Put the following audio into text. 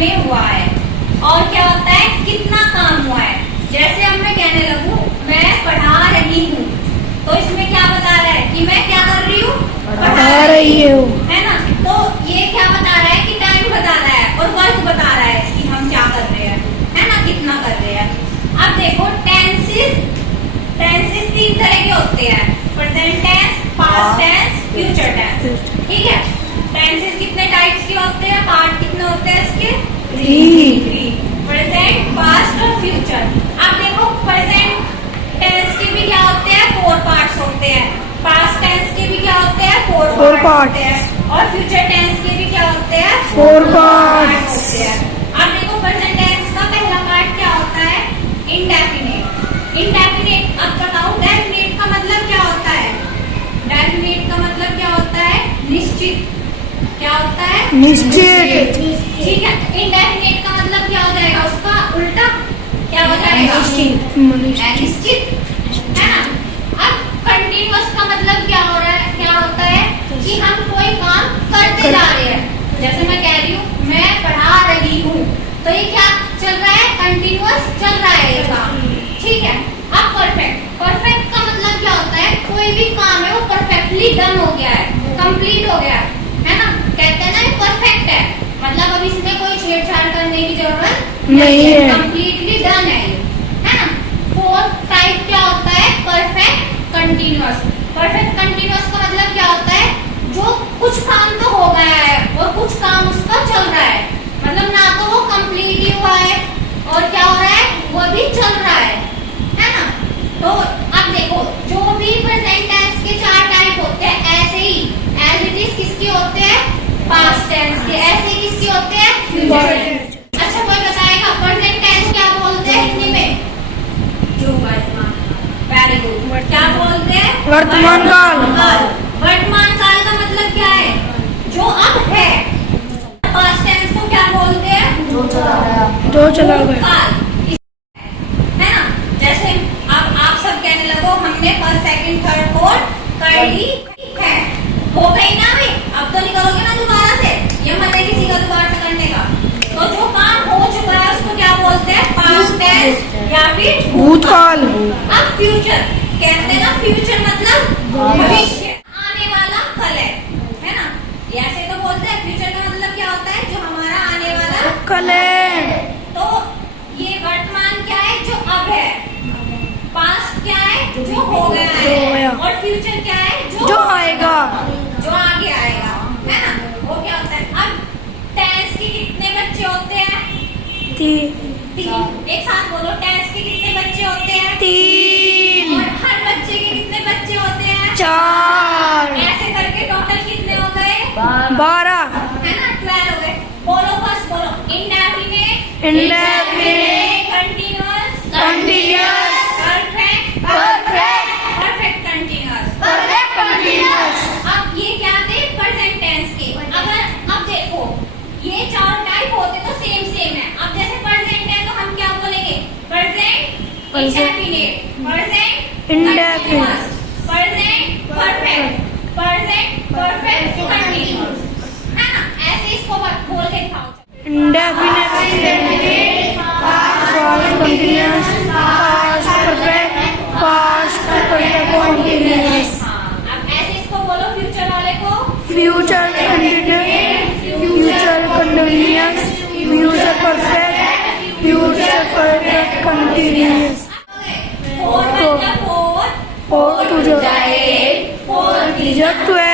में हुआ है। और क्या होता है, कितना काम हुआ है। जैसे अब मैं कहने लगूं मैं पढ़ा रही हूँ, तो इसमें क्या बता रहा है कि मैं क्या कर रही हूँ, पढ़ा रही हूँ, है ना। तो ये क्या बता रहा है कि टाइम बता रहा है और वर्क बता रहा है कि हम क्या कर रहे हैं, है ना, कितना कर रहे हैं। अब देखो टेंसेस तीन तरह के होते हैं, present tense, past tense, future tense. ठीक है, टेंसेस कितने टाइप्स के होते हैं, पार्ट कितने होते हैं इसके, 3, प्रेजेंट, पास्ट और फ्यूचर। अब देखो प्रेजेंट टेंस के भी क्या होते हैं, 4 पार्ट्स होते हैं, पास्ट टेंस के भी क्या होते हैं, 4 पार्ट्स होते हैं, और फ्यूचर टेंस के भी क्या होते हैं, 4 पार्ट्स होते हैं। अब देखो प्रेजेंट टेंस का पहला पार्ट क्या होता है, इंडेफिनिट। इंडेफिनिट, अब बताओ डेफिनिट का मतलब क्या होता है, डेफिनिट का मतलब क्या होता है, निश्चित। क्या होता है, निश्चित। ठीक है, इंडेफिनिट का मतलब क्या हो जाएगा, उसका उल्टा क्या हो जाएगा, अनिश्चित, है ना। अब कंटिन्यूअस का मतलब क्या हो रहा है, क्या होता है कि हम कोई काम करते जा रहे हैं। जैसे मैं कह रही हूँ मैं पढ़ा रही हूँ, तो ये क्या चल रहा है, कंटिन्यूअस चल रहा है ये काम। ठीक है, अब परफेक्ट, परफेक्ट का मतलब क्या होता है, कोई भी काम है वो परफेक्टली डन हो गया है, कंप्लीट हो गया है ना। कहते हैं ना ये परफेक्ट है, मतलब अब इसमें कोई छेड़छाड़ करने की जरूरत नहीं है, कंप्लीटली डन है ये, है ना। 4th टाइप क्या होता है, परफेक्ट कंटिन्यूअस। परफेक्ट कंटिन्यूअस का मतलब क्या होता है, जो कुछ काम तो हो गया है और कुछ काम उसका चल रहा है, मतलब ना तो वो कंप्लीट ही हुआ है और क्या हो रहा है, वो भी चल रहा है ना। तो अब देखो जो भी प्रेजेंट टेंस के 4 टाइप होते हैं, ऐसे ही एज इट इज किसके होते हैं, पास्ट टेंस के, ऐसे किसके होते हैं, फ्यूचर टेंस। अच्छा कोई बताएगा प्रेजेंट टेंस क्या बोलते हैं हिंदी में, जो वर्तमान, वेरी गुड, क्या बोलते हैं, वर्तमान काल। वर्तमान काल का मतलब क्या है, जो अब है। पास्ट टेंस को क्या बोलते हैं, जो चला गया, काल, है ना। जैसे अब आप सब कहने लगो हमने फर्स्ट सेकंड थर्ड फोर्थ कर ली है, हो गई ना भाई, अब तो नहीं करोगे ना दोबारा से, ये मत है किसी का दोबारा से करने का। तो जो काम हो चुका है उसको क्या बोलते हैं, पास्ट टेंस या फिर भूतकाल। अब फ्यूचर कहते हैं ना, फ्यूचर मतलब भविष्य, आने वाला कल है ना। ऐसे तो बोलते हैं, फ्यूचर का मतलब क्या होता है, जो हमारा आने वाला कल है। तो ये वर्तमान क्या है, जो अब है, पास्ट क्या है, जो हो गया है, और फ्यूचर क्या है, जो आएगा, जो आगे आएगा, है ना। वो क्या होता है। अब टेंस के कितने बच्चे होते हैं, 3। एक साथ बोलो, टेंस के कितने बच्चे होते हैं, 3। और हर बच्चे के कितने बच्चे होते हैं, 4। ऐसे करके टोटल कितने हो गए, 12, है ना, 12 हो गए। बोलो फर्स्ट बोलो, indefinite, indefinite, continuous, continuous, perfect, perfect, perfect continuous, perfect continuous. अब ये क्या थे, प्रेजेंट टेंस के। अगर अब देखो ये 4 टाइप होते तो सेम है। अब जैसे प्रेजेंट है तो हम क्या बोलेंगे, present indefinite, present indefinite, present perfect, present perfect continuous, है ना। ऐसे इसको बोल के दिखाओ, indefinite, past continuous, past perfect, past perfect continuous. अब ऐसे इसको बोलो, फ्यूचर वाले को future continuous, future continuous, future perfect, future perfect continuous. 4 मतलब 4, 4 to 8, 4 12,